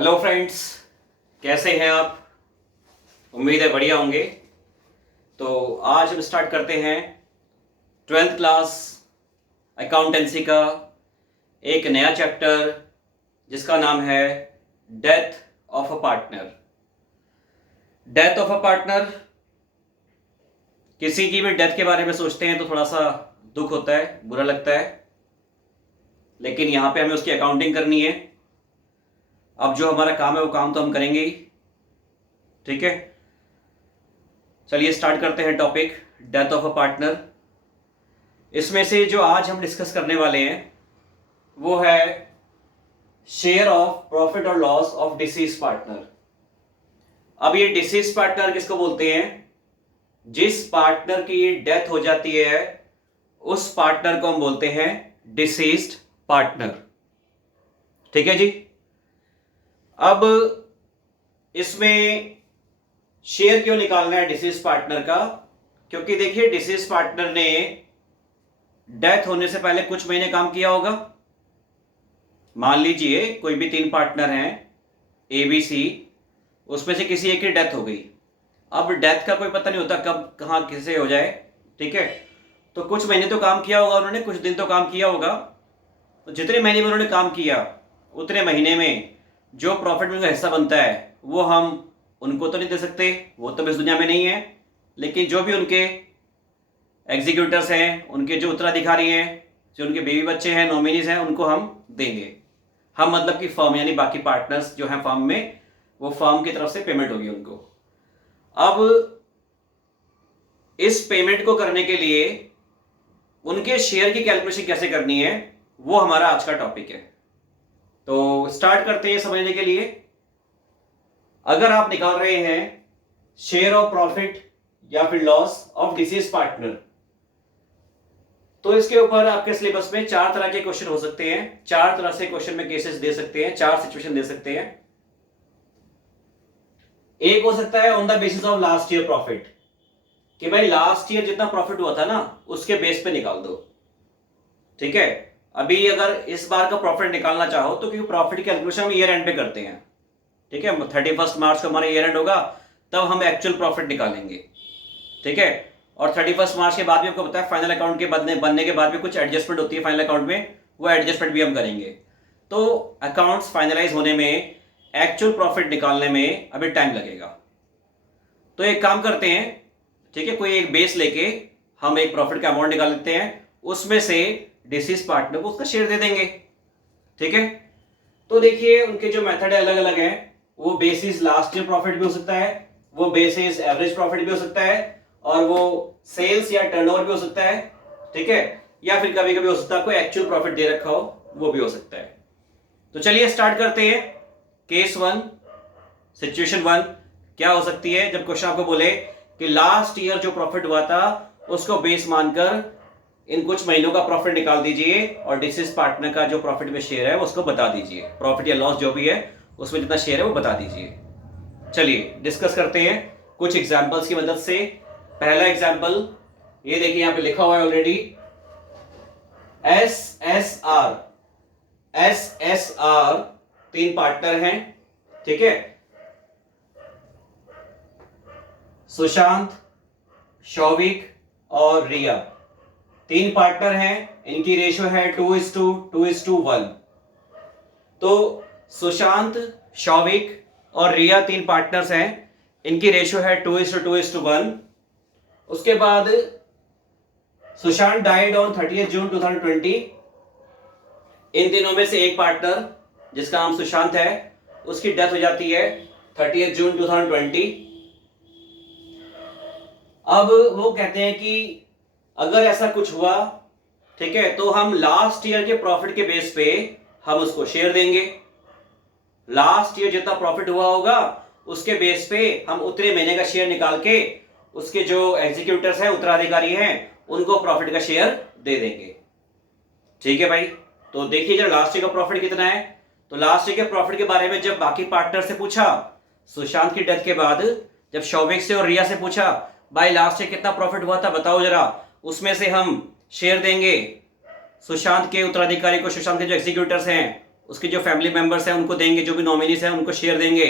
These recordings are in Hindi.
हेलो फ्रेंड्स, कैसे हैं आप? उम्मीद है बढ़िया होंगे। तो आज हम स्टार्ट करते हैं 12th क्लास अकाउंटेंसी का एक नया चैप्टर जिसका नाम है death of a partner. Death of a partner, किसी की भी डेथ के बारे में सोचते हैं तो थोड़ा सा दुख होता है, बुरा लगता है, लेकिन यहाँ पे हमें उसकी अकाउंटिंग करनी है। अब जो हमारा काम है वो काम तो हम करेंगे ही, ठीक है। चलिए स्टार्ट करते हैं topic death of a partner. इसमें से जो आज हम डिस्कस करने वाले हैं वो है शेयर ऑफ प्रॉफिट और लॉस ऑफ डिसीज पार्टनर। अब ये डिसीज पार्टनर किसको बोलते हैं? जिस पार्टनर की डेथ हो जाती है उस पार्टनर को हम बोलते हैं डिसीज्ड पार्टनर, ठीक है जी। अब इसमें शेयर क्यों निकालना है डिसीज पार्टनर का? क्योंकि देखिए, डिसीज पार्टनर ने डेथ होने से पहले कुछ महीने काम किया होगा। मान लीजिए कोई भी 3 पार्टनर हैं ए बी सी, उसमें से किसी एक की डेथ हो गई। अब डेथ का कोई पता नहीं होता कब कहाँ किसे हो जाए, ठीक है। तो कुछ महीने तो काम किया होगा उन्होंने, कुछ दिन तो काम किया होगा। तो जितने महीने में उन्होंने काम किया उतने महीने में जो प्रॉफिट में उनका हिस्सा बनता है वो हम उनको तो नहीं दे सकते, वो तो इस दुनिया में नहीं है। लेकिन जो भी उनके एग्जीक्यूटर्स हैं, उनके जो उत्तराधिकारी हैं, जो उनके बीवी बच्चे हैं, नॉमिनीज हैं, उनको हम देंगे। हम मतलब कि फर्म यानी बाकी पार्टनर्स जो हैं फर्म में, वो फर्म की तरफ से पेमेंट होगी उनको। अब इस पेमेंट को करने के लिए उनके शेयर की कैलकुलेशन कैसे करनी है वो हमारा आज का टॉपिक है। तो स्टार्ट करते हैं समझने के लिए। अगर आप निकाल रहे हैं शेयर ऑफ प्रॉफिट या फिर लॉस ऑफ डिसीज पार्टनर, तो इसके ऊपर आपके सिलेबस में 4 तरह के क्वेश्चन हो सकते हैं। 4 तरह से क्वेश्चन में केसेस दे सकते हैं, 4 सिचुएशन दे सकते हैं। एक हो सकता है on the basis of last year profit, कि भाई लास्ट ईयर जितना प्रॉफिट हुआ था ना उसके बेस पे निकाल दो, ठीक है। अभी अगर इस बार का प्रॉफिट निकालना चाहो तो क्योंकि प्रॉफिट की कैलकुलेशन हम ईयर एंड पे करते हैं, ठीक है। 31 मार्च को हमारा ईयर एंड होगा, तब हम एक्चुअल प्रॉफिट निकालेंगे, ठीक है। और 31 मार्च के बाद भी आपको पता है फाइनल अकाउंट के बनने के बाद भी कुछ एडजस्टमेंट होती है फाइनल अकाउंट में, वो एडजस्टमेंट भी हम करेंगे। तो अकाउंट्स फाइनलाइज होने में, एक्चुअल प्रॉफिट निकालने में अभी टाइम लगेगा। तो एक काम करते हैं, ठीक है, कोई एक बेस लेके हम एक प्रॉफिट का अमाउंट निकाल लेते हैं, उसमें से डिसीज पार्टनर को उसका शेयर दे देंगे, ठीक है। तो देखिए उनके जो मेथड है अलग अलग हैं। वो बेसिस लास्ट ईयर प्रॉफिट भी हो सकता है, वो बेसिस एवरेज प्रॉफिट भी हो सकता है, और वो सेल्स या टर्नओवर भी हो सकता है, ठीक है। या फिर कभी कभी हो सकता है आपको एक्चुअल प्रॉफिट दे रखा हो, वो भी हो सकता है। तो चलिए स्टार्ट करते हैं। केस 1, सिचुएशन 1 क्या हो सकती है? जब क्वेश्चन आपको बोले कि लास्ट ईयर जो प्रॉफिट हुआ था उसको बेस मानकर इन कुछ महीनों का प्रॉफिट निकाल दीजिए और डिसीज पार्टनर का जो प्रॉफिट में शेयर है उसको बता दीजिए। प्रॉफिट या लॉस जो भी है उसमें जितना शेयर है वो बता दीजिए। चलिए डिस्कस करते हैं कुछ एग्जांपल्स की मदद से। पहला एग्जांपल ये देखिए, यहां पे लिखा हुआ है already, S S R 3 partner हैं, ठीक है। सुशांत, शौविक और रिया 3 पार्टनर हैं। इनकी रेशियो है 2:1। तो सुशांत, शौविक और रिया 3 पार्टनर्स हैं, इनकी रेशियो है 2:1। उसके बाद सुशांत डाइड ऑन 30 जून 2020। इन तीनों में से एक पार्टनर जिसका नाम सुशांत है उसकी डेथ हो जाती है 30 जून 2020। अब वो कहते हैं कि अगर ऐसा कुछ हुआ, ठीक है, तो हम लास्ट ईयर के प्रॉफिट के बेस पे हम उसको शेयर देंगे। लास्ट ईयर जितना प्रॉफिट हुआ होगा उसके बेस पे हम उतने महीने का शेयर निकाल के उसके जो एग्जीक्यूटर्स हैं, उत्तराधिकारी हैं, उनको प्रॉफिट का शेयर दे देंगे, ठीक है भाई। तो देखिए जरा लास्ट ईयर का प्रॉफिट कितना है। तो लास्ट ईयर के प्रॉफिट के बारे में जब बाकी पार्टनर से पूछा, सुशांत की डेथ के बाद जब शौविक से और रिया से पूछा भाई लास्ट ईयर कितना प्रॉफिट हुआ था बताओ जरा, उसमें से हम शेयर देंगे सुशांत के उत्तराधिकारी को, सुशांत के जो एग्जीक्यूटर्स हैं उसके जो फैमिली मेंबर्स हैं उनको देंगे, जो भी नॉमिनीज हैं उनको शेयर देंगे।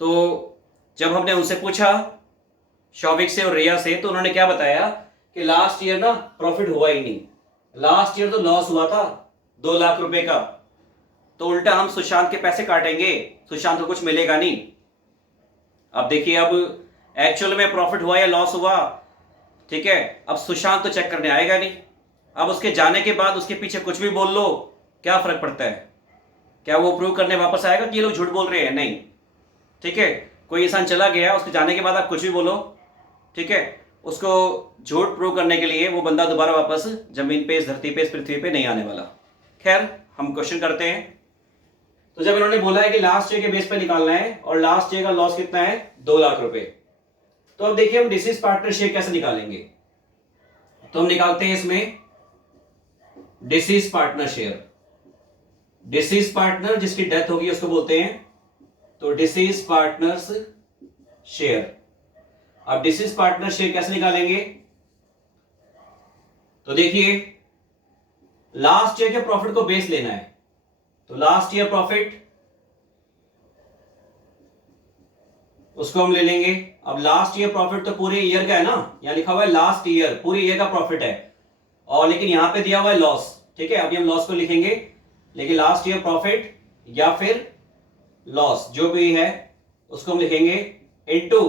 तो जब हमने उनसे पूछा शौविक से और रिया से, तो उन्होंने क्या बताया कि लास्ट ईयर ना प्रॉफिट हुआ ही नहीं, लास्ट ईयर तो लॉस हुआ था 2 लाख रुपए का। तो उल्टा हम सुशांत के पैसे काटेंगे, सुशांत को कुछ मिलेगा नहीं। अब देखिए, अब एक्चुअल में प्रॉफिट हुआ या लॉस हुआ, ठीक है, अब सुशांत तो चेक करने आएगा नहीं। अब उसके जाने के बाद उसके पीछे कुछ भी बोल लो, क्या फर्क पड़ता है? क्या वो प्रूव करने वापस आएगा कि ये लोग झूठ बोल रहे हैं? नहीं, ठीक है। कोई इंसान चला गया, उसके जाने के बाद आप कुछ भी बोलो, ठीक है, उसको झूठ प्रूव करने के लिए वो बंदा दोबारा वापस जमीन पे, इस धरती पे, इस पृथ्वी पे नहीं आने वाला। खैर, हम क्वेश्चन करते हैं। तो जब इन्होंने बोला है कि लास्ट ईयर के बेस पे निकालना है और लास्ट ईयर का लॉस कितना है 2 लाख रुपए, तो अब देखिए हम डिसीज पार्टनर शेयर कैसे निकालेंगे। तो हम निकालते हैं इसमें disease partner share. Disease partner जिसकी डेथ होगी उसको बोलते हैं तो डिसीज पार्टनर्स शेयर। अब डिसीज पार्टनर शेयर कैसे निकालेंगे? तो देखिए, लास्ट ईयर के प्रॉफिट को बेस लेना है, तो लास्ट ईयर प्रॉफिट उसको हम ले लेंगे। अब लास्ट ईयर प्रॉफिट तो पूरे ईयर का है ना, यहां लिखा हुआ है लास्ट ईयर, पूरे ईयर का प्रॉफिट है, और लेकिन यहां पे दिया हुआ है लॉस, ठीक है। अभी हम लॉस को लिखेंगे, लेकिन लास्ट ईयर प्रॉफिट या फिर लॉस जो भी है उसको हम लिखेंगे इनटू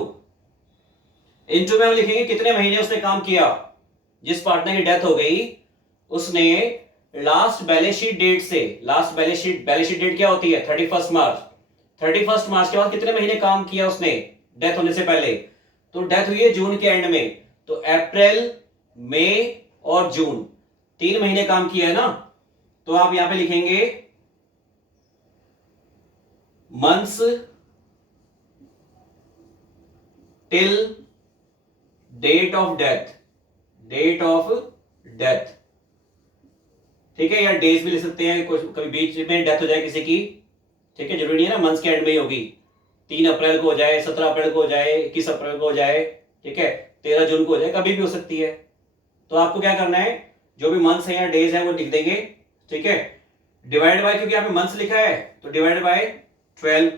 में हम लिखेंगे कितने महीने उसने काम किया। जिस पार्टनर की डेथ हो गई उसने लास्ट बैलेंस शीट डेट से, लास्ट बैलेंस शीट डेट क्या होती है 31 मार्च, 31 मार्च के बाद कितने महीने काम किया उसने डेथ होने से पहले? तो डेथ हुई है जून के एंड में, तो अप्रैल, मई और जून 3 महीने काम किया है ना। तो आप यहां पे लिखेंगे months till date of death, date of death, ठीक है, या डेज भी लिख सकते हैं, कभी बीच में डेथ हो जाए किसी की, ठीक है, जरूरी नहीं है ना मंथ्स के एंड में ही होगी, 3 अप्रैल को हो जाए, 17 अप्रैल को हो जाए, 21 अप्रैल को हो जाए, ठीक है, 13 जून को हो जाए, कभी भी हो सकती है। तो आपको क्या करना है, जो भी मंथ्स है या डेज है वो लिख देंगे, ठीक है, डिवाइड बाय, क्योंकि यहाँ पे मंथ्स लिखा है तो डिवाइड बाय 12।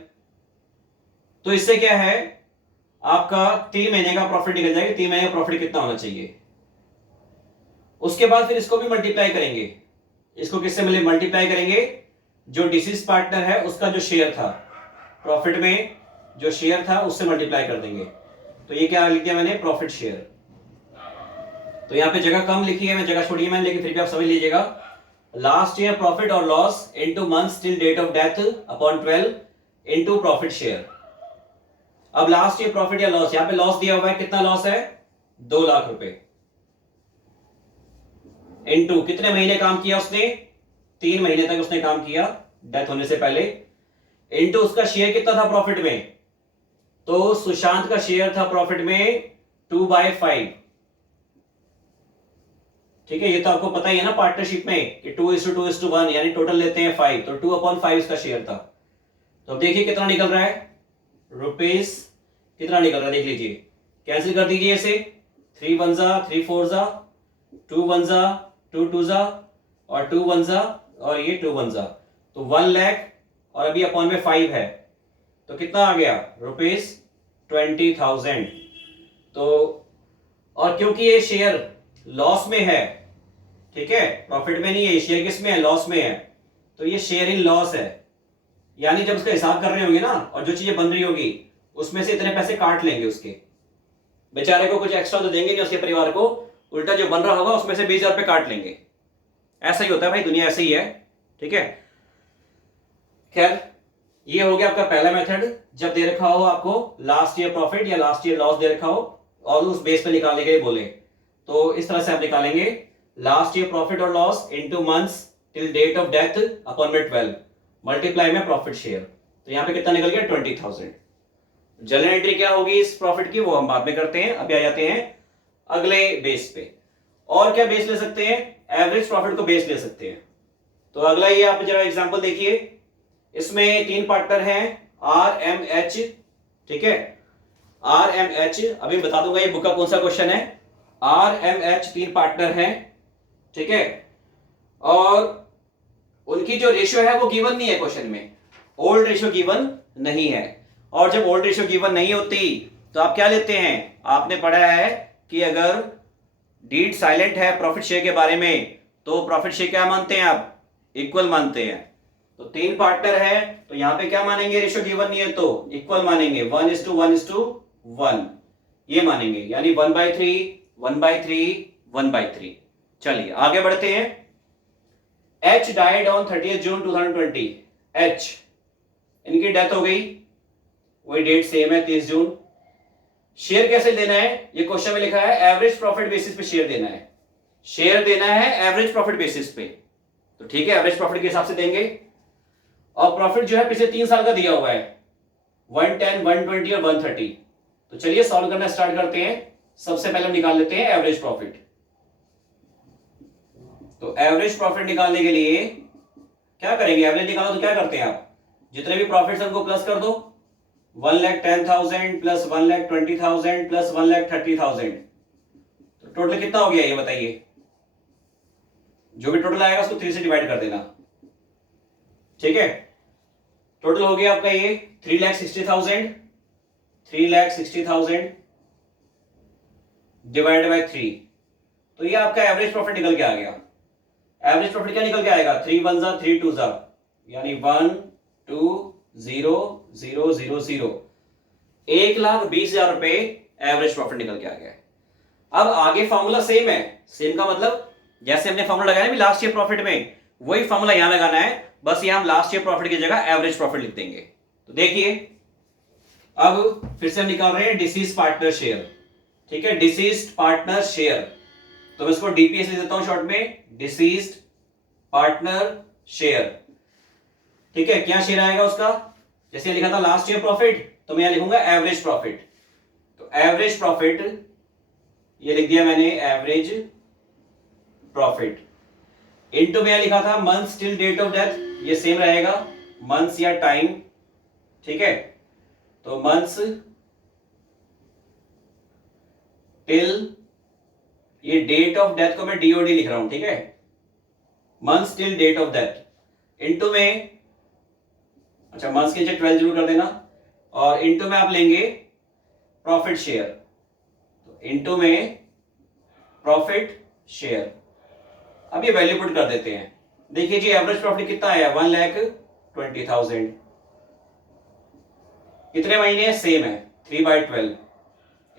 तो इससे क्या है, आपका 3 महीने का प्रॉफिट निकल जाएगा। 3 महीने का प्रॉफिट कितना होना चाहिए, उसके बाद फिर इसको भी मल्टीप्लाई करेंगे। इसको किससे मल्टीप्लाई करेंगे? जो डिसीज पार्टनर है उसका जो शेयर था प्रॉफिट में, जो शेयर था उससे मल्टीप्लाई कर देंगे। तो ये क्या लिख दिया मैंने, प्रॉफिट शेयर। तो यहां पे जगह कम लिखी है, मैं जगह छोड़ी है मैंने, लेकिन फिर भी आप समझ लीजिएगा, लास्ट ईयर प्रॉफिट और loss into months till date of death upon 12 into profit share. अब लास्ट ईयर प्रॉफिट या लॉस, यहां पे लॉस दिया हुआ है, कितना लॉस है 2 लाख रुपए, इनटू कितने महीने काम किया उसने, 3 महीने तक उसने काम किया डेथ होने से पहले, इनटू उसका शेयर कितना था प्रॉफिट में, तो सुशांत का शेयर था प्रॉफिट में 2/5, ठीक है। ये तो आपको पता ही है ना पार्टनरशिप में कि 2:2:1, यानी टोटल लेते हैं 5, तो 2/5 इसका शेयर था। तो अब देखिए कितना निकल रहा है, रुपीस कितना निकल रहा है देख लीजिए, कैंसिल कर दीजिए इसे, 3 1 जा 3 4 जा, 2 1 जा 2 2 जा, और 2 1 जा, और ये 2 1 जा, तो 1 लाख, और अभी अपॉन में 5 है, तो कितना आ गया ₹20,000। तो और क्योंकि ये शेयर लॉस में है, ठीक है, प्रॉफिट में नहीं है, शेयर किस में है, लॉस में है, तो ये शेयर इन लॉस है, यानी जब उसका हिसाब कर रहे होंगे ना और जो चीजें बन रही होगी उसमें से इतने पैसे काट लेंगे उसके, बेचारे को कुछ एक्स्ट्रा तो देंगे नहीं उसके परिवार को, उल्टा जो बन रहा होगा उसमें से 20,000 रुपए काट लेंगे। ऐसा ही होता है भाई, दुनिया ऐसे ही है, ठीक है। खैर, ये हो गया आपका पहला मेथड, जब दे रखा हो आपको लास्ट ईयर प्रॉफिट या लास्ट ईयर लॉस दे रखा हो और उस बेस पे निकालने के लिए बोले, तो इस तरह से आप निकालेंगे लास्ट ईयर प्रॉफिट और loss into months till date of death upon में 12 मल्टीप्लाई में प्रॉफिट शेयर। तो यहां पे कितना निकल गया 20,000। जर्नल एंट्री क्या होगी इस प्रॉफिट की वो हम बाद में करते हैं, अभी आ जाते हैं अगले बेस पे। और क्या बेस ले सकते हैं, एवरेज प्रॉफिट को बेस ले सकते हैं। तो अगला ये आप जरा एग्जांपल देखिए, इसमें 3 पार्टनर हैं RMH, ठीक है, RMH, अभी बता दूंगा ये बुक का कौन सा क्वेश्चन है। RMH 3 पार्टनर हैं, ठीक है, और उनकी जो रेशियो है वो गिवन नहीं है क्वेश्चन में, ओल्ड रेशियो गिवन नहीं है। और जब ओल्ड रेशियो गिवन नहीं होती तो आप क्या लेते हैं, आपने पढ़ा है कि अगर डीड साइलेंट है प्रॉफिट शेयर के बारे में तो प्रॉफिट शेयर क्या मानते हैं आप, इक्वल मानते हैं। तो 3 पार्टनर है तो यहां पे क्या मानेंगे, रेशियो गिवन नहीं है तो इक्वल मानेंगे, 1:1:1 ये मानेंगे, यानी 1/3 1/3 1/3। चलिए आगे बढ़ते हैं। H died on 30 June 2020। H, इनकी डेथ हो गई, वही डेट सेम है 30 जून। शेयर कैसे देना है, ये क्वेश्चन में लिखा है एवरेज प्रॉफिट बेसिस पे शेयर देना है, शेयर देना है एवरेज प्रॉफिट बेसिस पे। तो ठीक है, एवरेज प्रॉफिट के हिसाब से देंगे। और प्रॉफिट जो है पिछले 3 साल का दिया हुआ है, 110 120 और 130। तो चलिए सॉल्व करना स्टार्ट करते हैं। सबसे पहले हम निकाल लेते हैं एवरेज प्रॉफिट। तो एवरेज प्रॉफिट निकालने के लिए क्या करेंगे, एवरेज निकालो तो क्या करते हैं आप, जितने भी प्रॉफिट उनको प्लस कर दो, 1,10,000 प्लस 1,20,000 प्लस 1,30,000। तो टोटल कितना हो गया ये बताइए, जो भी टोटल आएगा उसको 3 से डिवाइड कर देना। ठीक है, टोटल हो गया आपका ये 3,60,000, 3,60,000 डिवाइड बाय 3। तो ये आपका एवरेज प्रॉफिट निकल के आ गया। एवरेज प्रॉफिट क्या निकल के आएगा, 3 1 जा 3 2 जा, यानी 1 2 0 0 0 0, 1,20,000 रुपए एवरेज प्रॉफिट निकल के आ गया है। अब आगे फॉर्मूला सेम है, सेम का मतलब जैसे हमने फॉर्मूला लगाया भी लास्ट ईयर प्रॉफिट में, वही फॉर्मूला यहां लगाना है, बस यहां हम लास्ट ईयर प्रॉफिट की जगह एवरेज प्रॉफिट लिख देंगे। तो देखिए अब फिर से हम निकाल रहे हैं डिसीज पार्टनर शेयर। ठीक है, डिसीज्ड पार्टनर शेयर, तो मैं इसको डीपीएस लिख देता हूं शॉर्ट में, डिसीज्ड पार्टनर शेयर। ठीक है, क्या शेयर आएगा उसका, जैसे लिखा था लास्ट ईयर प्रॉफिट, तो मैं यहां लिखूंगा एवरेज प्रॉफिट। तो एवरेज प्रॉफिट ये लिख दिया मैंने, एवरेज प्रॉफिट इनटू में लिखा था months till date of death, ये सेम रहेगा, मंथ्स या टाइम। ठीक है, तो मंथ्स टिल, ये डेट ऑफ डेथ को मैं डीओडी लिख रहा हूं। ठीक है, months till date of death into में, अच्छा मंथ्स के नीचे 12 जरूर कर देना, और इनटू में आप लेंगे प्रॉफिट शेयर, तो इनटू में प्रॉफिट शेयर। अब ये वैल्यू पुट कर देते हैं। देखिए जी एवरेज प्रॉफिट कितना आया, 1,20,000। कितने महीने सेम है, 3/12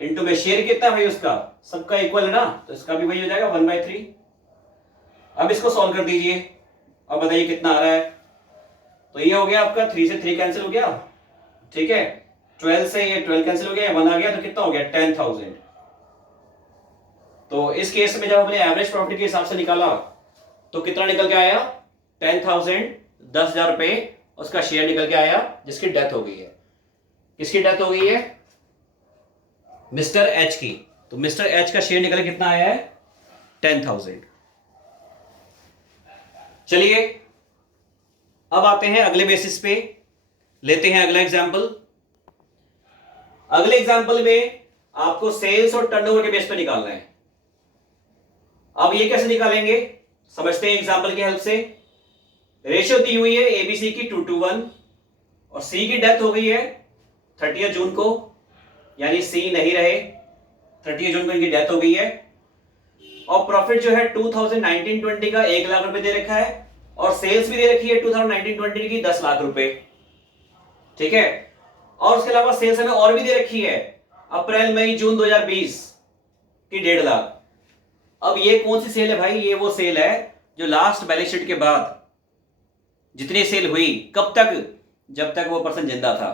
इनटू में शेयर कितना भाई उसका, सबका इक्वल है ना, तो इसका भी वही हो जाएगा 1/3। अब इसको सॉल्व कर दीजिए, अब बताइए कितना आ रहा है। तो ये हो गया आपका 3 से 3 कैंसिल हो गया। ठीक है, 12 से ये 12 कैंसिल हो गया, 1 आ गया, तो कितना हो गया 10,000। तो इस केस में जब हमने एवरेज प्रॉफिट के हिसाब से निकाला तो कितना निकल के आया, 10,000, 10,000 रुपए उसका शेयर निकल के आया, जिसकी डेथ हो गई है। किसकी डेथ हो गई है, मिस्टर एच की। तो मिस्टर एच का शेयर निकल कितना आया है, 10,000। चलिए अब आते हैं अगले बेसिस पे, लेते हैं अगला एग्जांपल। अगले एग्जांपल में आपको सेल्स और टर्नओवर के बेस पे निकालना है। अब ये कैसे निकालेंगे, समझते हैं एग्जांपल की हेल्प से। रेशियो दी हुई है एबीसी की 2:1, और सी की डेथ हो गई है 30 जून को, यानी सी नहीं रहे, 30 जून को इनकी डेथ हो गई है। और प्रॉफिट जो है 2019-20 का 1 लाख रुपए दे रखा है, और सेल्स भी दे रखी है 2019-20 की 10 लाख रुपए। ठीक है, और उसके अलावा सेल्स हमें और भी दे रखी है अप्रैल मई जून 2020 की 1.5 लाख। अब ये कौन सी सेल है भाई, ये वो सेल है जो लास्ट बैलेंस शीट के बाद जितनी सेल हुई, कब तक, जब तक वो पर्सन जिंदा था,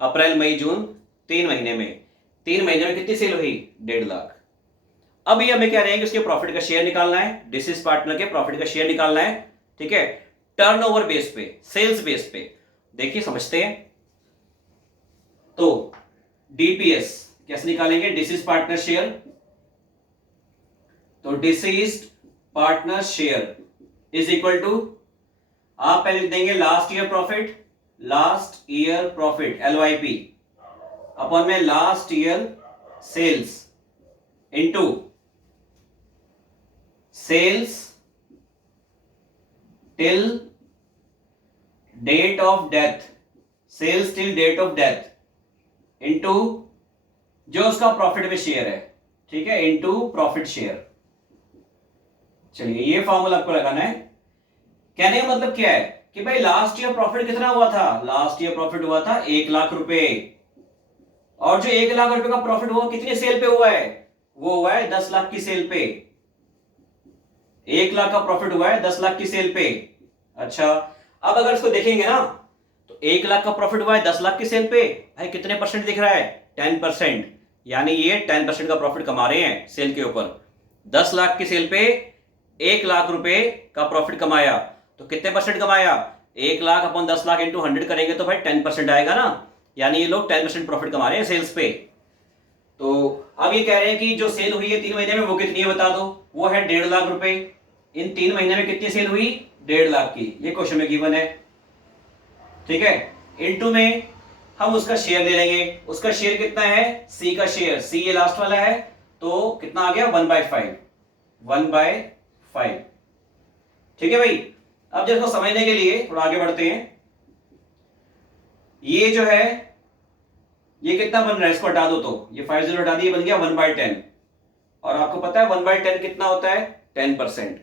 अप्रैल मई जून 3 महीने में, 3 महीने में कितनी सेल हुई, 1.5 लाख। अब ये हमें कह रहे हैं कि उसके प्रॉफिट का शेयर निकालना है, डिसीज पार्टनर के प्रॉफिट का शेयर निकालना है। ठीक है, टर्नओवर बेस पे, सेल्स बेस पे। देखिए समझते हैं, तो डीपीएस कैसे निकालेंगे, डिसीज पार्टनर शेयर। तो deceased partner share is equal to, आप पहले लिख देंगे last year profit, last year profit LYP upon में last year sales into sales till date of death, sales till date of death into जो उसका प्रॉफिट में शेयर है, ठीक है, इनटू प्रॉफिट शेयर। चलिए ये फॉर्मूला आपको लगाना है। कहने का मतलब क्या है कि भाई लास्ट ईयर प्रॉफिट कितना हुआ था, लास्ट ईयर प्रॉफिट हुआ था 1,00,000 रुपए, और जो 1,00,000 रुपए का प्रॉफिट हुआ कितनी सेल पे हुआ है, वो हुआ है 10 लाख की सेल पे। 1,00,000 का प्रॉफिट हुआ है 10 लाख की सेल पे। अच्छा, अब अगर इसको देखेंगे ना तो 1,00,000 का प्रॉफिट हुआ है 10 लाख की सेल पे, भाई कितने परसेंट दिख रहा है, 10%, यानी ये 10% का प्रॉफिट कमा रहे हैं सेल के ऊपर। 10 लाख की सेल पे 1,00,000 रुपए का प्रॉफिट कमाया, तो कितने परसेंट कमाया, 1,00,000 अपन 10 लाख इंटू 100 करेंगे तो भाई 10% आएगा ना, यानी ये लोग 10% प्रॉफिट कमा रहे हैं सेल्स पे। तो अब ये कह रहे हैं कि जो सेल हुई है 3 महीने में वो कितनी है बता दो, वो है 1,50,000 रुपए। इन 3 महीने में कितनी सेल हुई, 1,50,000 की, ये क्वेश्चन में गिवन है, ठीक है। इनटू में हम उसका शेयर ले लेंगे, उसका शेयर कितना है, सी का शेयर, सी ये लास्ट वाला है, तो कितना आ गया 1/5, 1/5, ठीक है भाई। अब जब इसको समझने के लिए थोड़ा आगे बढ़ते हैं, ये जो है ये कितना बन रहा है, इसको हटा दो तो ये 50 हटा दिए, बन गया 1/10, और आपको पता है 1/10 कितना होता है, 10%,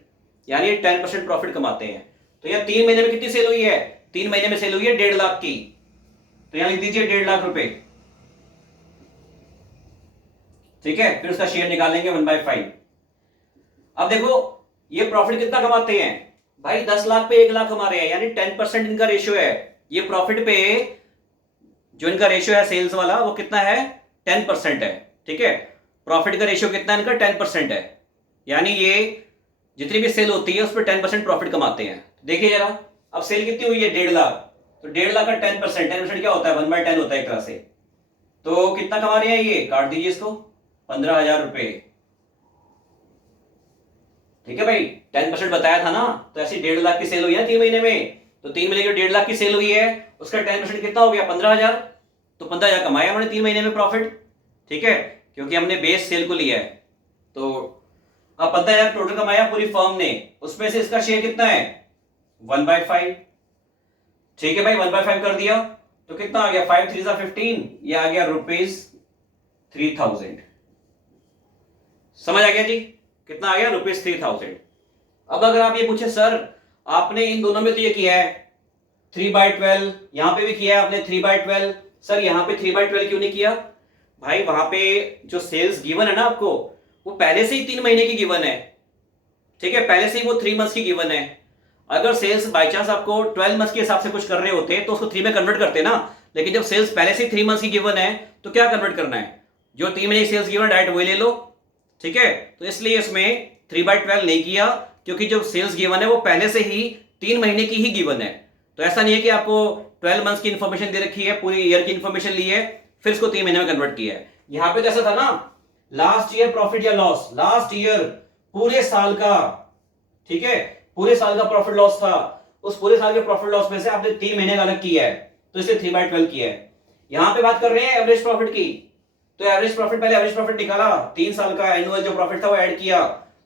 यानी 10% प्रॉफिट कमाते हैं। तो यह 3 महीने में कितनी सेल हुई है, 3 महीने में सेल हुई है 1,50,000 की, तो यहां लिख दीजिए 1,50,000 रुपए, ठीक है। फिर उसका शेयर निकालेंगे 1/5। अब देखो ये प्रॉफिट कितना कमाते हैं भाई, 10 लाख पे 1,00,000 कमा रहे हैं, यानी 10% इनका रेशियो है। ये प्रॉफिट पे जो इनका रेशियो है सेल्स वाला वो कितना है, 10% है, ठीक है। प्रॉफिट का रेशियो कितना है इनका, 10% है, यानी ये जितनी भी सेल होती है उस पर 10% प्रॉफिट कमाते हैं। देखिए जरा, अब सेल कितनी हुई है, 1,50,000, तो 1,50,000 का 10% क्या होता है, 1/10 होता है एक तरह से। तो कितना कमा रहे हैं ये, काट दीजिए इसको, 15,000 रुपए, ठीक है भाई। 10% बताया था ना, तो ऐसी 1,50,000 की सेल हुई है 3 महीने में, तो 3 महीने जो 1,50,000 की सेल हुई है उसका 10% कितना हो गया, 15,000, तो 15,000 कमाया हमने 3 महीने में प्रॉफिट, ठीक है, क्योंकि हमने बेस सेल को लिया है। तो अब 15,000 टोटल कमाया पूरी फर्म ने, उसमें से इसका शेयर कितना है, 1/5, ठीक है भाई, 1/5 कर दिया, तो कितना आ गया, 5 3 15, ये आ गया ₹3,000। समझ आ गया जी, कितना आ गया, ₹3,000। अब अगर आप ये पूछे सर आपने इन दोनों में तो ये किया है 3/12, यहां पे भी किया है आपने 3/12, सर यहां पे 3/12 क्यों नहीं किया, भाई वहां पे जो सेल्स गिवन है ना आपको, वो पहले से ही 3 महीने की गिवन है, ठीक है, पहले से ही वो 3 मंथ्स की गिवन है। अगर सेल्स बाई चांस आपको 12 मंथ्स के हिसाब से कुछ कर रहे होते तो उसको 3 में कन्वर्ट करते ना, लेकिन जब सेल्स पहले से 3 मंथ्स की गिवन है तो क्या कन्वर्ट करना है, जो 3 महीने की सेल्स गिवन डायरेक्ट वही ले लो, ठीक है। तो इसलिए इसमें 3/12 नहीं किया, क्योंकि जो सेल्स गिवन है वो पहले से ही 3 महीने की ही गिवन है। तो ऐसा नहीं है कि आपको 12 मंथ्स की इंफॉर्मेशन दे रखी है, पूरी ईयर की इंफॉर्मेशन ली है फिर इसको 3 महीने में कन्वर्ट किया है। यहां पे तो ऐसा था ना, लास्ट ईयर प्रॉफिट या लॉस, लास्ट ईयर पूरे साल का, ठीक है, पूरे साल का प्रॉफिट लॉस था, उस पूरे साल के प्रॉफिट लॉस में से आपने 3 महीने का अलग किया है, तो इसे 3/12 किया है। यहां पे बात कर रहे हैं एवरेज प्रॉफिट की, तो एवरेज प्रॉफिट, पहले एवरेज प्रॉफिट निकाला, 3 साल का एनुअल जो प्रॉफिट था वो ऐड किया,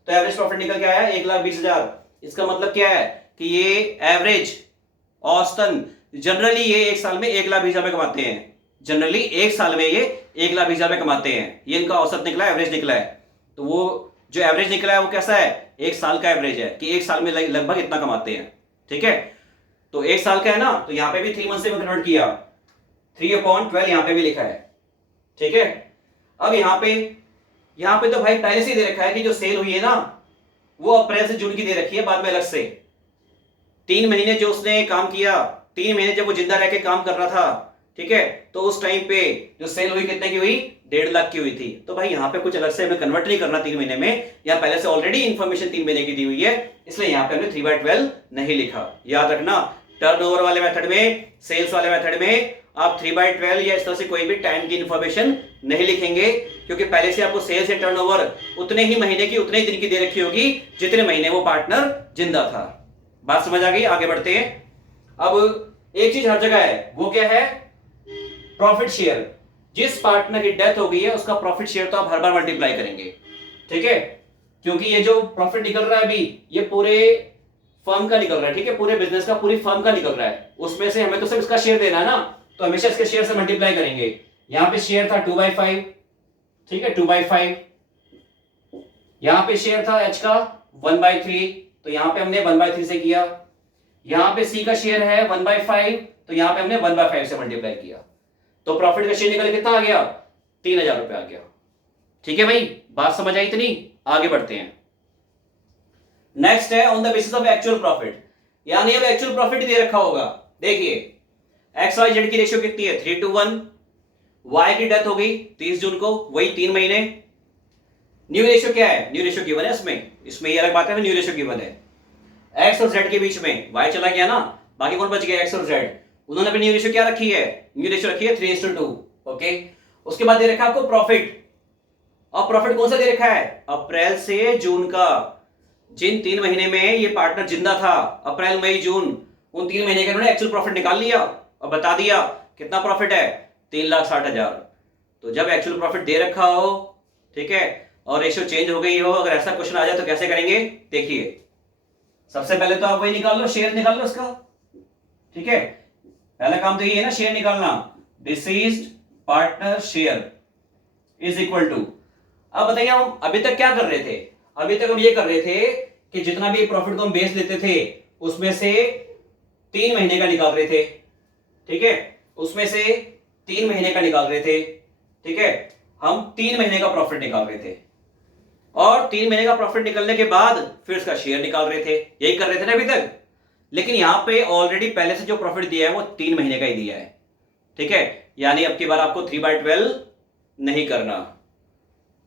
तो एवरेज प्रॉफिट निकल के आया 1,20,000। इसका मतलब क्या है कि ये एवरेज औसतन जनरली ये एक साल में 1,20,000 कमाते हैं, जनरली एक साल में ये 1,20,000 कमाते हैं, ये इनका औसत निकला, एवरेज निकला है। तो वो जो एवरेज निकला है वो कैसा है, एक साल का एवरेज है कि एक साल में लगभग इतना कमाते हैं, ठीक है। तो एक साल का है ना, तो यहां पे भी 3 मंथ से कन्वर्ट किया, 3/12 यहां पे भी लिखा है, ठीक है। अब यहां पे तो भाई पहले से दे रखा है कि जो सेल हुई है ना वो अप्रैल से जून की दे रखी है, बाद में अलग से 3 महीने जो उसने काम किया, 3 महीने जब वो जिंदा रह के काम कर रहा था, ठीक है, तो उस टाइम पे जो सेल हुई कितने की हुई, 1,50,000 की हुई थी। तो भाई यहाँ पे कुछ अलग से हमें कन्वर्ट नहीं करना 3 महीने में, या पहले से ऑलरेडी इंफॉर्मेशन 3 महीने की दी हुई है, इसलिए यहाँ पे हमने 3/12 नहीं लिखा। याद रखना, टर्नओवर वाले मेथड में, सेल्स वाले मेथड में आप 3/12 या इस तरह से कोई भी टाइम की इंफॉर्मेशन नहीं लिखेंगे, क्योंकि पहले से आपको सेल्स या टर्नओवर उतने ही महीने की, उतने ही दिन की दे रखी होगी जितने महीने वो पार्टनर जिंदा था। बात समझ आ गई, आगे बढ़ते हैं। अब एक चीज हर जगह है, वो क्या है, प्रॉफिट शेयर। जिस पार्टनर की डेथ हो गई है उसका प्रॉफिट शेयर तो आप हर बार मल्टीप्लाई करेंगे, ठीक है, क्योंकि ये जो प्रॉफिट निकल रहा है अभी ये पूरे फर्म का निकल रहा है, ठीक है, पूरे बिजनेस का, पूरी फर्म का निकल रहा है, उसमें से हमें तो सिर्फ इसका शेयर देना है ना, तो हमेशा इसके शेयर से मल्टीप्लाई करेंगे। यहां पे शेयर था 2/5, ठीक है, 2/5। यहां पे शेयर था एच का 1/3, तो यहां पे हमने 1/3 से किया। यहां पे सी का शेयर है 1/5, तो यहां पे हमने 1/5 से मल्टीप्लाई किया। तो प्रॉफिट का शेयर निकल कितना आ गया? 3,000 रुपए आ गया। ठीक है भाई, बात समझ आई इतनी? आगे बढ़ते हैं। नेक्स्ट है on the basis of actual profit, यानी अब एक्चुअल प्रॉफिट दे रखा होगा। देखिए एक्स वाई जेड की रेशियो कितनी है? 3:1। वाई की डेथ हो गई 30 जून को, वही 3 महीने। न्यू रेशियो क्या है? न्यू रेशियो गिवन है इसमें ये अलग बात है, न्यू रेशियो गिवन है। एक्स और जेड के बीच में वाई चला गया ना, बाकी कौन बच गया? एक्स और जेड। उन्होंने अपनी न्यू रेशियो क्या रखी है? न्यू रेशियो रखी है 3:2। ओके, उसके बाद दे रखा आपको प्रॉफिट। और प्रॉफिट कौन सा दे रखा है? अप्रैल से जून का। जिन 3 महीने में ये पार्टनर जिंदा था, अप्रैल मई जून, उन 3 महीने का उन्होंने एक्चुअल प्रॉफिट निकाल लिया और बता दिया कितना प्रॉफिट है? 3,60,000। तो जब एक्चुअल प्रॉफिट दे रखा हो, ठीक है, और रेशियो चेंज हो गई हो, अगर ऐसा क्वेश्चन आ जाए तो कैसे करेंगे? देखिए सबसे पहले तो आप वही निकाल लो, शेयर निकाल लो इसका, ठीक है, पहला काम तो ये है ना, शेयर निकालना। Deceased partner share is equal to, अब बताइए हम अभी तक क्या कर रहे थे? अभी तक हम ये कर रहे थे कि जितना भी प्रॉफिट को हम बेस लेते थे उसमें से 3 महीने का निकाल रहे थे, ठीक है, उसमें से 3 महीने का निकाल रहे थे, ठीक है, हम 3 महीने का प्रॉफिट निकाल रहे थे, और 3 महीने का प्रॉफिट निकलने के बाद फिर उसका शेयर निकाल रहे थे, यही कर रहे थे ना अभी तक। लेकिन यहां पे ऑलरेडी पहले से जो प्रॉफिट दिया है वो 3 महीने का ही दिया है, ठीक है, यानी अब की बार आपको 3/12 नहीं करना।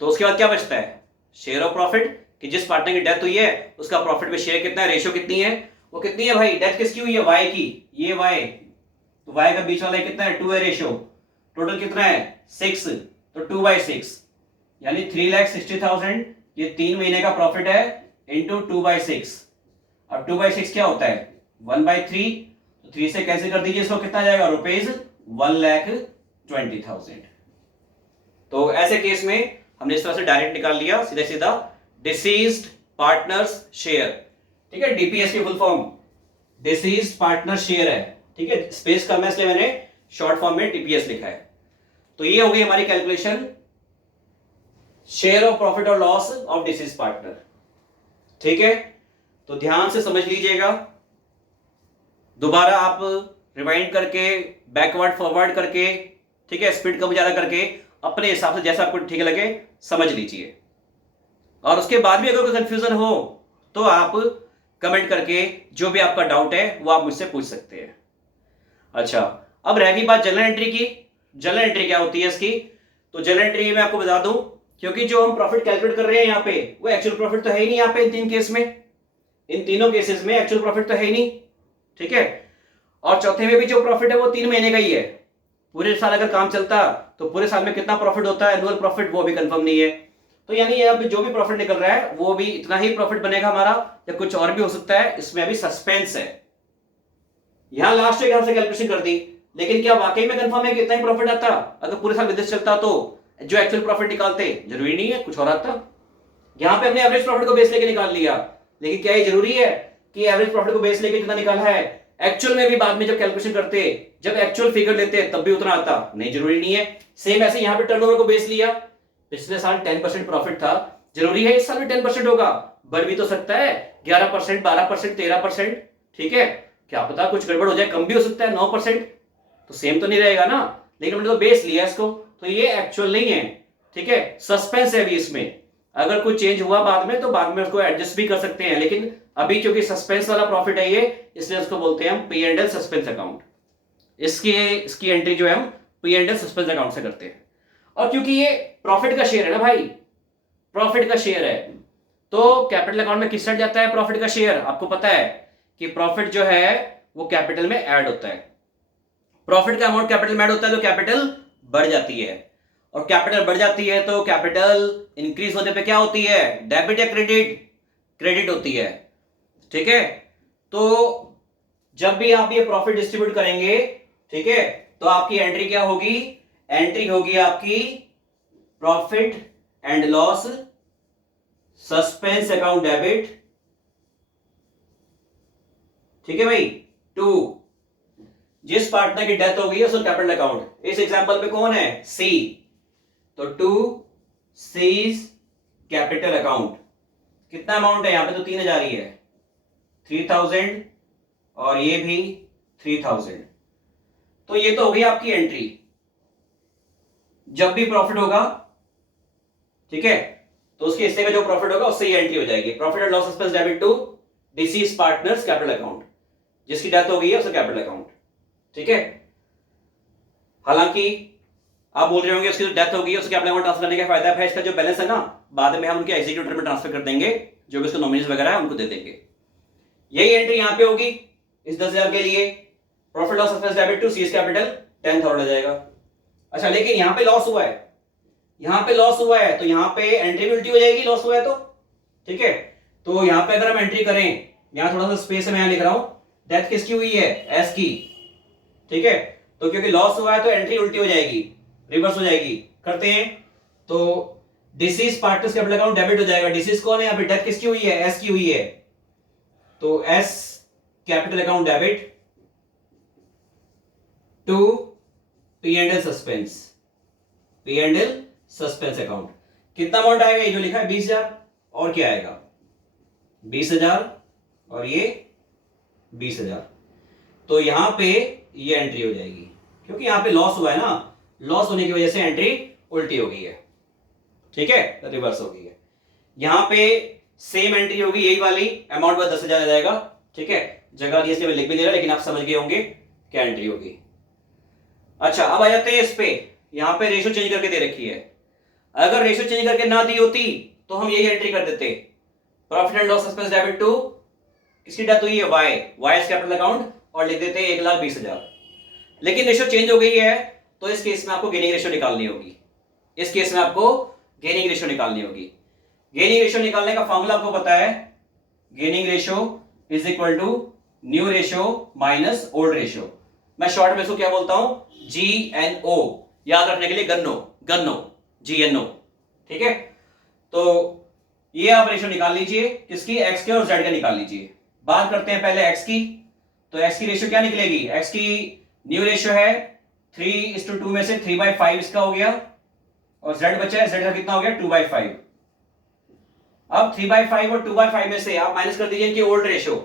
तो उसके बाद क्या बचता है? शेयर ऑफ प्रॉफिट, कि जिस पार्टनर की डेथ हुई है उसका प्रॉफिट में शेयर कितना है, रेशियो कितनी है, वो कितनी है भाई? डेथ किसकी हुई है? वाई की, ये वाई, तो वाई का बीच वाला कितना है? 2 है रेशियो, टोटल कितना है? 6, तो 2/6, यानी 3,60,000 ये 3 महीने का प्रॉफिट है, इंटू 2/6। अब 2/6 क्या होता है? 1/3, तो 3 से कैसे कर दीजिए इसको, कितना जाएगा? रुपीज 1,20,000। तो ऐसे केस में हमने इस तरह से डायरेक्ट निकाल लिया सीधा सीधा डिसीज्ड पार्टनर्स शेयर, ठीक है, डीपीएस की full form deceased partner share है, ठीक है, स्पेस कम है इसलिए मैंने शॉर्ट फॉर्म में टीपीएस लिखा है। तो ये हो गई हमारी कैलकुलेशन शेयर ऑफ प्रॉफिट और लॉस ऑफ डिसीज पार्टनर, ठीक है। तो ध्यान से समझ लीजिएगा, दोबारा आप रिवाइंड करके, बैकवर्ड फॉरवर्ड करके, ठीक है, स्पीड कम ज्यादा करके अपने हिसाब से जैसा आपको ठीक लगे समझ लीजिए। और उसके बाद भी अगर कोई कंफ्यूजन हो तो आप कमेंट करके जो भी आपका डाउट है वो आप मुझसे पूछ सकते हैं। अच्छा, अब रह गई बात जनरल एंट्री की। जनरल एंट्री क्या होती है इसकी? तो जनरल एंट्री में आपको बता दूं, क्योंकि जो हम प्रॉफिट कैलकुलेट कर रहे हैं यहाँ पे वो एक्चुअल प्रॉफिट तो है ही नहीं यहाँ पे, इन 3 केस में, इन तीनों केसेस में एक्चुअल प्रॉफिट तो है ही नहीं, ठीक है। और चौथे में भी जो प्रॉफिट है वो 3 महीने का ही है। पूरे साल अगर काम चलता तो पूरे साल में कितना प्रॉफिट होता है एनुअल प्रॉफिट, वो भी कंफर्म नहीं है। तो यानी अब जो भी प्रॉफिट निकल रहा है वो भी इतना ही प्रॉफिट बनेगा हमारा, या कुछ और भी हो सकता है, इसमें अभी सस्पेंस है। यहां लास्ट एक से कैलकुलेशन कर दी, लेकिन क्या वाकई में कंफर्म है कि इतना ही प्रॉफिट आता? अगर पूरे साल बिजनेस चलता तो जो एक्चुअल प्रॉफिट निकालते, जरूरी नहीं है कुछ और आता। यहां पे हमने एवरेज प्रॉफिट को बेस लेके निकाल लिया, लेकिन क्या ये जरूरी है कि एवरेज प्रॉफिट को बेस लेके जितना निकाला है एक्चुअल में भी बाद में जब कैलकुलेशन करते, जब एक्चुअल फिगर लेते तब भी उतना आता? नहीं, जरूरी नहीं है। सेम ऐसे यहां पे टर्नओवर को बेस लिया, पिछले साल 10% प्रॉफिट था, जरूरी है इस साल भी 10% होगा? बढ़ भी तो सकता है, 11%, 12%, 13%, ठीक है, क्या पता कुछ गड़बड़ हो जाए, कम भी हो सकता है 9%, तो सेम तो नहीं रहेगा ना। लेकिन हमने तो बेस लिया इसको, तो ये एक्चुअल नहीं है, ठीक है, सस्पेंस है अभी इसमें। अगर कोई चेंज हुआ बाद में तो बाद में उसको एडजस्ट भी कर सकते हैं, लेकिन अभी क्योंकि सस्पेंस वाला प्रॉफिट है ये, इसलिए उसको बोलते हैं हम P&L सस्पेंस अकाउंट। इसकी एंट्री जो है हम P&L सस्पेंस अकाउंट से करते हैं। और क्योंकि ये प्रॉफिट का शेयर है ना भाई, प्रॉफिट का शेयर है, तो कैपिटल अकाउंट में किस साइड जाता है प्रॉफिट का शेयर? आपको पता है कि प्रॉफिट जो है वो कैपिटल में ऐड होता है। प्रॉफिट का अमाउंट कैपिटल में ऐड होता है तो कैपिटल बढ़ जाती है, और कैपिटल बढ़ जाती है तो कैपिटल इंक्रीज होने पे क्या होती है? डेबिट या क्रेडिट? क्रेडिट होती है, ठीक है। तो जब भी आप ये प्रॉफिट डिस्ट्रीब्यूट करेंगे, ठीक है, तो आपकी एंट्री क्या होगी? एंट्री होगी आपकी profit and loss suspense account debit, ठीक है भाई। 2, जिस पार्टनर की डेथ हो गई है उसका कैपिटल अकाउंट, इस एग्जांपल पे कौन है, सी, तो 2 सीज कैपिटल अकाउंट। कितना अमाउंट है यहां पे, तो 3000 ही है, 3000, और ये भी 3000। तो ये तो हो गई आपकी एंट्री। जब भी प्रॉफिट होगा, ठीक है, तो उसके हिस्से का जो प्रॉफिट होगा उससे ये एंट्री हो जाएगी, profit and loss expense debit to deceased partners capital account, जिसकी डेथ हो गई है उसका कैपिटल अकाउंट। ठीक है, हालांकि आप बोल रहे होंगे उसकी जो डेथ हो गई है उसका कैपिटल अकाउंट ट्रांसफर करने का फायदा है, इसका जो बैलेंस है ना बाद में हम उनके एग्जीक्यूटिव में ट्रांसफर कर देंगे, जो भी उसके नॉमिनीज वगैरह है उनको दे देंगे। यही एंट्री यहां पे होगी इस 10,000 के लिए, profit loss expense debit to ceased capital 10,000 आ जाएगा। अच्छा, लेकिन यहां पे लॉस हुआ है, यहां पे लॉस हुआ है, तो यहां पे एंट्री भी उल्टी हो जाएगी, लॉस हुआ है तो। ठीक है, तो यहां पे अगर हम एंट्री करें, यहां थोड़ा सा स्पेस में यहां लिख रहा हूं, डेथ किसकी हुई है, एस की। ठीक है, तो क्योंकि लॉस हुआ है तो एंट्री उल्टी हो जाएगी, रिवर्स हो जाएगी। करते हैं, तो disease partners capital account debit हो जाएगा। डिसीज कौन है, यहां पे डेथ किसकी हुई है, एस की हुई है, तो S capital account debit to P and L suspense, P and L suspense account. कितना अमाउंट आएगा, ये जो लिखा है 20,000, और क्या आएगा 20,000, और ये 20,000। तो यहां पे ये एंट्री हो जाएगी, क्योंकि यहां पे लॉस हुआ है ना, लॉस होने की वजह से एंट्री उल्टी हो गई है। ठीक है, रिवर्स हो गई है। यहां पे सेम एंट्री होगी, यही वाली, अमाउंट बस 10,000 आ जाएगा। ठीक है, जगह दी इसलिए मैं लिख भी दे रहा, लेकिन आप समझ गए होंगे क्या एंट्री होगी। अच्छा, अब आ जाते हैं इस पे, यहां पे रेशियो चेंज करके दे रखी है। अगर रेशियो चेंज करके ना दी होती तो हम यही एंट्री कर देते, profit and loss expense debit to, किसकी डेथ हुई है, वाई, वाई कैपिटल अकाउंट, और लिख देते हैं 1,20,000। लेकिन रेशियो चेंज हो गई है, तो इस केस में आपको गेनिंग रेशियो निकालनी होगी, इस केस में आपको गेनिंग रेशियो निकालनी होगी। गेनिंग रेशियो निकालने का फॉर्मूला आपको पता है, gaining ratio is equal to new ratio minus old ratio. मैं शॉर्ट में इसको क्या बोलता हूं, GNO, याद रखने के लिए गन्नो, गन्नो, GNO। ठीक है, तो ये आप रेशियो निकाल लीजिए, किसकी, एक्स के और जेड का निकाल लीजिए। बात करते हैं पहले एक्स की, तो एक्स की रेशियो क्या निकलेगी, एक्स की न्यू रेशियो है 3:2 में से 3/5 इसका हो गया, और जेड बचा है, जेड का कितना हो गया 2/5। अब 3/5 और 2/5 में से आप माइनस कर दीजिए इनकी ओल्ड रेशियो।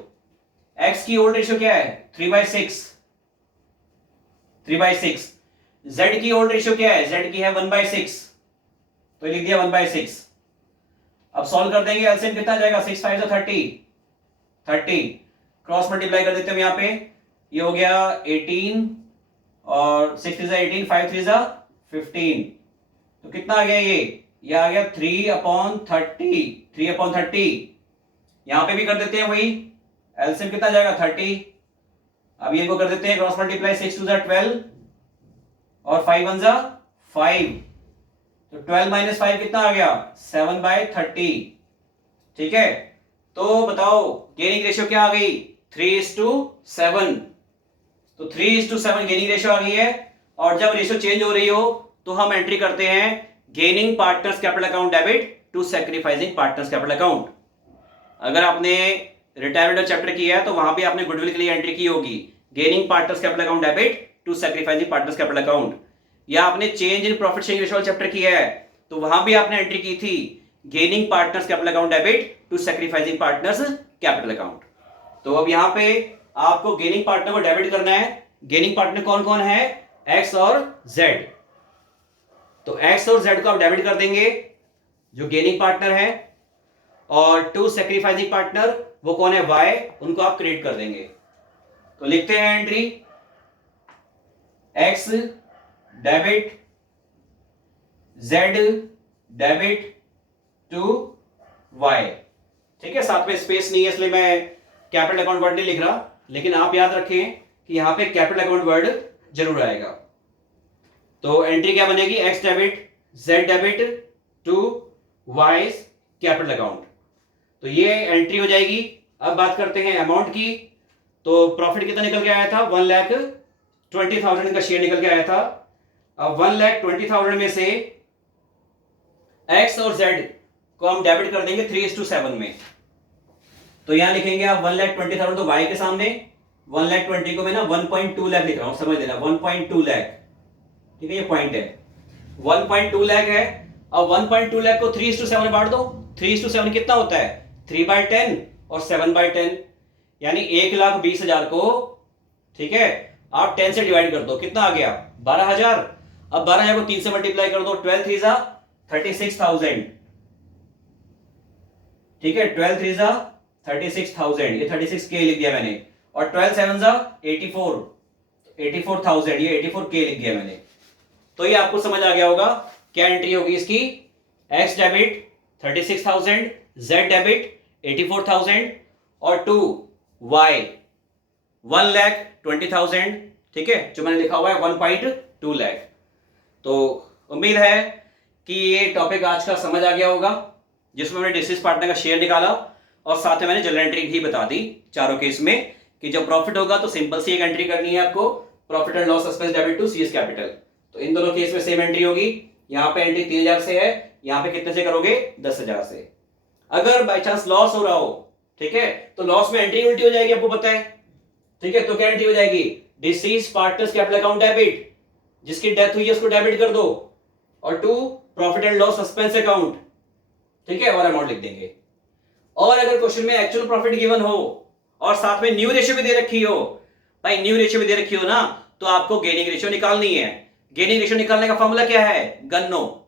एक्स की ओल्ड रेशियो क्या है 3/6, 3/6। जेड की ओल्ड रेशियो क्या है, जेड की है 1/6, तो लिख दिया 1/6। अब सॉल्व कर देंगे, एलसीएम कितना जाएगा, 6 5 30, 30, क्रॉस मल्टीप्लाई कर देते हैं यहां पे, ये हो गया 18, और 6 3 18, 5 3 15, तो कितना आ गया, ये आ गया 3/30, 3/30। यहां पे भी कर देते हैं वही, एलसीएम कितना जाएगा 30। अब इनको कर देते हैं क्रॉस मल्टीप्लाई, 6 2 12, और 5 1 5, तो 12 - 5 कितना आ गया 7/30। ठीक है, तो बताओ गेनिंग रेशियो क्या आ गई 3:7, तो 3:7 गेनिंग रेशियो आ गई है। और जब रेशियो चेंज हो रही हो तो हम एंट्री करते हैं gaining partners capital account debit to sacrificing partners capital account. अगर आपने रिटायरमेंट चैप्टर किया है तो वहां भी आपने गुडविल के लिए एंट्री की होगी, gaining partners capital account debit to sacrificing partners capital account. या आपने change in profit sharing ratio chapter किया है तो वहां भी आपने एंट्री की थी, gaining partners capital account debit to sacrificing partners capital account. तो अब यहां पे आपको गेनिंग पार्टनर को डेबिट करना है। गेनिंग पार्टनर कौन कौन है, एक्स और जेड। तो एक्स और जेड को आप डेबिट कर देंगे जो गेनिंग पार्टनर है, और टू सैक्रिफाइसिंग पार्टनर वो कौन है, वाई, उनको आप क्रिएट कर देंगे। तो लिखते हैं entry, X debit, Z debit to Y. ठीक है, साथ में स्पेस नहीं है इसलिए मैं कैपिटल अकाउंट वर्ड नहीं लिख रहा, लेकिन आप याद रखें कि यहां पे कैपिटल अकाउंट वर्ड जरूर आएगा। तो एंट्री क्या बनेगी, X debit, Z debit to Y capital account. तो ये एंट्री हो जाएगी। अब बात करते हैं अमाउंट की। तो प्रॉफिट कितना निकल के आया था, 1,20,000 का शेयर निकल के आया था। अब 1,20,000 में से एक्स और जेड को हम डेबिट कर देंगे 3:7 में। तो यहां लिखेंगे आप 1,20,000 तो वाई के सामने, 1,20,000 को मैं ना 1.2 लाख लिख रहा हूं, समझ लेना 1.2 लाख, ठीक है, ये पॉइंट है 1.2 लाख है। अब 1.2 लाख को 3:7 बांट दो, 3:7 कितना होता है 3/10 और 7/10, यानी 1,20,000 को, ठीक है, आप 10 से डिवाइड कर दो, कितना आ गया 12,000। अब 12,000 को 3 से मल्टीप्लाई कर दो, 12 3 जा 36,000, ठीक है, 12 3 जा 36,000, ये 36K लिख दिया मैंने, और 12 7 जा 84,000, ये 84K लिख दिया मैंने। तो ये आपको समझ आ गया होगा क्या एंट्री होगी इसकी, एक्स डेबिट 36,000, जेड डेबिट 84,000 और टू वाई 1,20,000, ठीक है, जो मैंने लिखा हुआ है 1.2 लाख। तो उम्मीद है कि ये टॉपिक आज का समझ आ गया होगा, जिसमें मैंने डिसीज पार्टनर का शेयर निकाला और साथ में मैंने जनरल एंट्री भी बता दी चारों केस में, कि जब प्रॉफिट होगा तो सिंपल सी एक एंट्री करनी है आपको, profit and loss expense debit to CS capital. तो इन दोनों केस में सेम एंट्री होगी, यहाँ पे एंट्री 3,000 से है, यहाँ पे कितने से करोगे 10,000 से। अगर बाई चांस लॉस हो रहा हो, ठीक है, तो लॉस में एंट्री उल्टी हो जाएगी, आपको पता है, ठीक है, तो क्या एंट्री हो जाएगी, deceased partners capital account debit, जिसकी डेथ हुई है उसको डेबिट कर दो, और to profit and loss expense account, ठीक है, और अमाउंट लिख देंगे। और अगर क्वेश्चन में एक्चुअल प्रॉफिट गिवन हो और साथ में न्यू रेशियो भी दे रखी हो, भाई न्यू रेशियो भी दे रखी हो ना, तो आपको गेनिंग रेशियो निकालनी है। गेनिंग रेशियो निकालने का फॉर्मूला क्या है, गन्नो,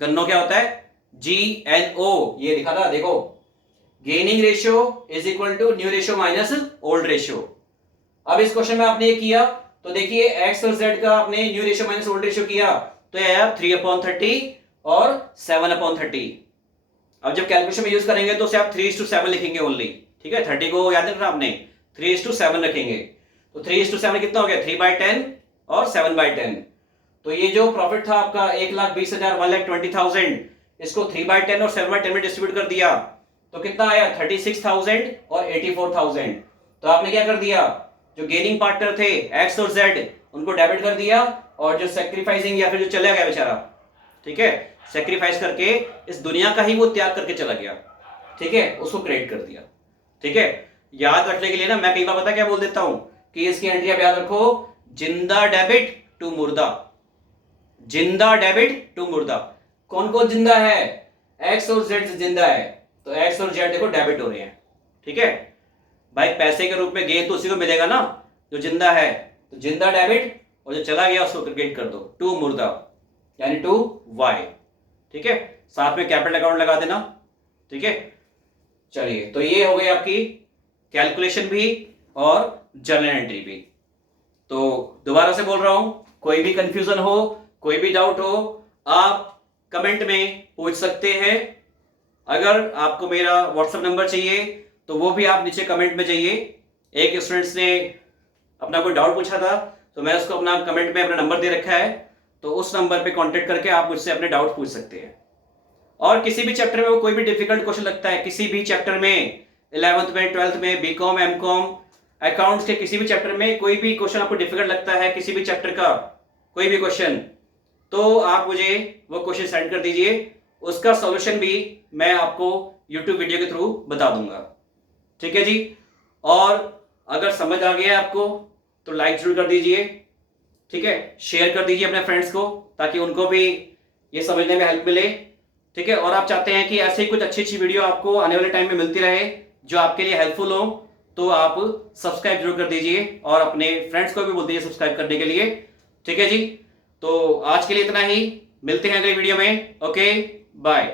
गन्नो क्या होता है GNO, ये लिखा था देखो, gaining ratio is equal to new ratio minus old ratio. अब इस क्वेश्चन में आपने ये किया तो देखिए एक्स और जेड का आपने new ratio minus old ratio किया तो ये आया 3/30 और 7/30। अब जब कैलकुलेशन में यूज करेंगे तो उसे आप 3:7 लिखेंगे ओनली, ठीक है, 30 को याद रखना आपने, 3:7 रखेंगे, तो 3:7 कितना हो गया 3/10 और 7/10। तो ये जो प्रॉफिट था आपका 1,20,000 1,20,000, इसको 3/10 और 7/10 में डिस्ट्रीब्यूट कर दिया तो कितना आया 36,000 और 84,000। तो आपने क्या कर दिया, जो गेनिंग पार्टनर थे एक्स और जेड उनको डेबिट कर दिया, और जो सेक्रीफाइसिंग या फिर जो चला गया बेचारा, ठीक है, सेक्रीफाइस करके इस दुनिया का ही वो त्याग करके चला गया, ठीक है, उसको क्रेडिट कर दिया, ठीक है। याद रखने के लिए ना मैं कई बार पता क्या बोल देता हूं कि इसकी एंट्री आप याद रखो, जिंदा डेबिट टू मुर्दा, जिंदा डेबिट टू मुर्दा। कौन कौन जिंदा है, एक्स और जेड जिंदा है, तो एक्स और जेड देखो डेबिट हो रहे हैं, ठीक है, भाई पैसे के रूप में गेन तो उसी को मिलेगा ना जो जिंदा है, तो जिंदा डेबिट और जो चला गया उसको क्रेडिट कर दो, टू मुर्दा यानी टू वाई, ठीक है, साथ में कैपिटल अकाउंट लगा देना, ठीक है। चलिए तो ये हो गई आपकी कैलकुलेशन भी और जर्नल एंट्री भी। तो दोबारा से बोल रहा हूं, कोई भी कंफ्यूजन हो, कोई भी डाउट हो, आप कमेंट में पूछ सकते हैं। अगर आपको मेरा व्हाट्सएप नंबर चाहिए तो वो भी आप नीचे कमेंट में चाहिए। एक स्टूडेंट्स ने अपना कोई डाउट पूछा था तो मैं उसको अपना कमेंट में अपना नंबर दे रखा है, तो उस नंबर पे कांटेक्ट करके आप मुझसे अपने डाउट पूछ सकते हैं। और किसी भी चैप्टर में वो कोई भी डिफिकल्ट क्वेश्चन लगता है, किसी भी चैप्टर में 11th में 12th में बीकॉम एमकॉम अकाउंट्स के किसी भी चैप्टर में कोई भी क्वेश्चन आपको डिफिकल्ट लगता है, किसी भी चैप्टर का कोई भी क्वेश्चन, तो आप मुझे वो क्वेश्चन सेंड कर दीजिए, उसका सॉल्यूशन भी मैं आपको यूट्यूब वीडियो के थ्रू बता दूंगा, ठीक है जी। और अगर समझ आ गया आपको तो लाइक जरूर कर दीजिए, ठीक है, शेयर कर दीजिए अपने फ्रेंड्स को ताकि उनको भी ये समझने में हेल्प मिले, ठीक है। और आप चाहते हैं कि ऐसे ही कुछ अच्छी अच्छी वीडियो आपको आने वाले टाइम में मिलती रहे जो आपके लिए हेल्पफुल हो, तो आप सब्सक्राइब जरूर कर दीजिए और अपने फ्रेंड्स को भी बोल दीजिए सब्सक्राइब करने के लिए, ठीक है जी। तो आज के लिए इतना ही, मिलते हैं अगली वीडियो में, ओके बाय।